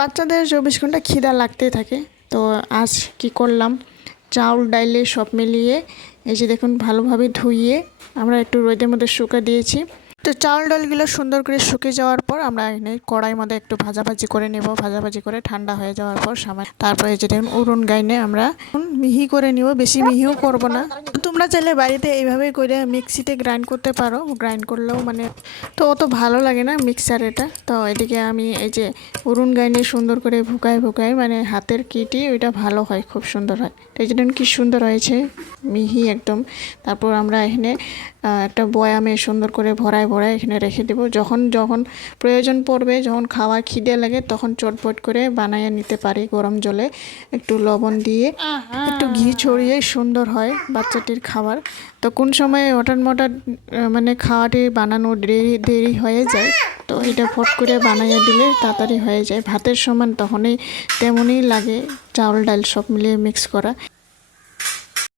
বাচ্চাদের 24 ঘন্টা খিদা লাগতেই থাকে। তো আজ কি করলাম, চাউল ডাইলে সব মিলিয়ে এই যে দেখুন ভালোভাবে ধুইয়ে আমরা একটু রোদের মধ্যে শুকা দিয়েছি। তো চাউল ডালগুলো সুন্দর করে শুকিয়ে যাওয়ার পর আমরা এখানে কড়াইয়ের মধ্যে একটু ভাজাভাজি করে নেব। ভাজাভাজি করে ঠান্ডা হয়ে যাওয়ার পর তারপরে এই যে দেখুন উড়ন গাইনে আমরা মিহি করে নিব, বেশি মিহিও করব না। তোমরা চাইলে বাড়িতে এইভাবে করে মিক্সিতে গ্রাইন্ড করতে পারো, গ্রাইন্ড করলেও মানে তো অত ভালো লাগে না মিক্সার এটা। তো এদিকে আমি এই যে উড়ন গাইনে সুন্দর করে ভুকায় মানে হাতের কিটি ওইটা ভালো হয়, খুব সুন্দর হয়। তো এই জন্য কি সুন্দর হয়েছে, মিহি একদম। তারপর আমরা এখানে একটা বয়ামে সুন্দর করে ভরায় এখানে রেখে দেব। যখন যখন প্রয়োজন পড়বে, যখন খাওয়ার খিদে লাগে তখন চটপট করে বানাইয়ে নিতে পারি। গরম জলে একটু লবণ দিয়ে একটু ঘি ছড়িয়ে সুন্দর হয় বাচ্চাটির খাবার। তো কোন সময় হঠাৎ মঠাৎ মানে খাওয়াটি বানানো দেরি হয়ে যায়, তো এটা ফট করে বানাইয়ে দিলে তাড়াতাড়ি হয়ে যায়। ভাতের সমান তখনই তেমনই লাগে চাউল ডাল সব মিলিয়ে মিক্স করা।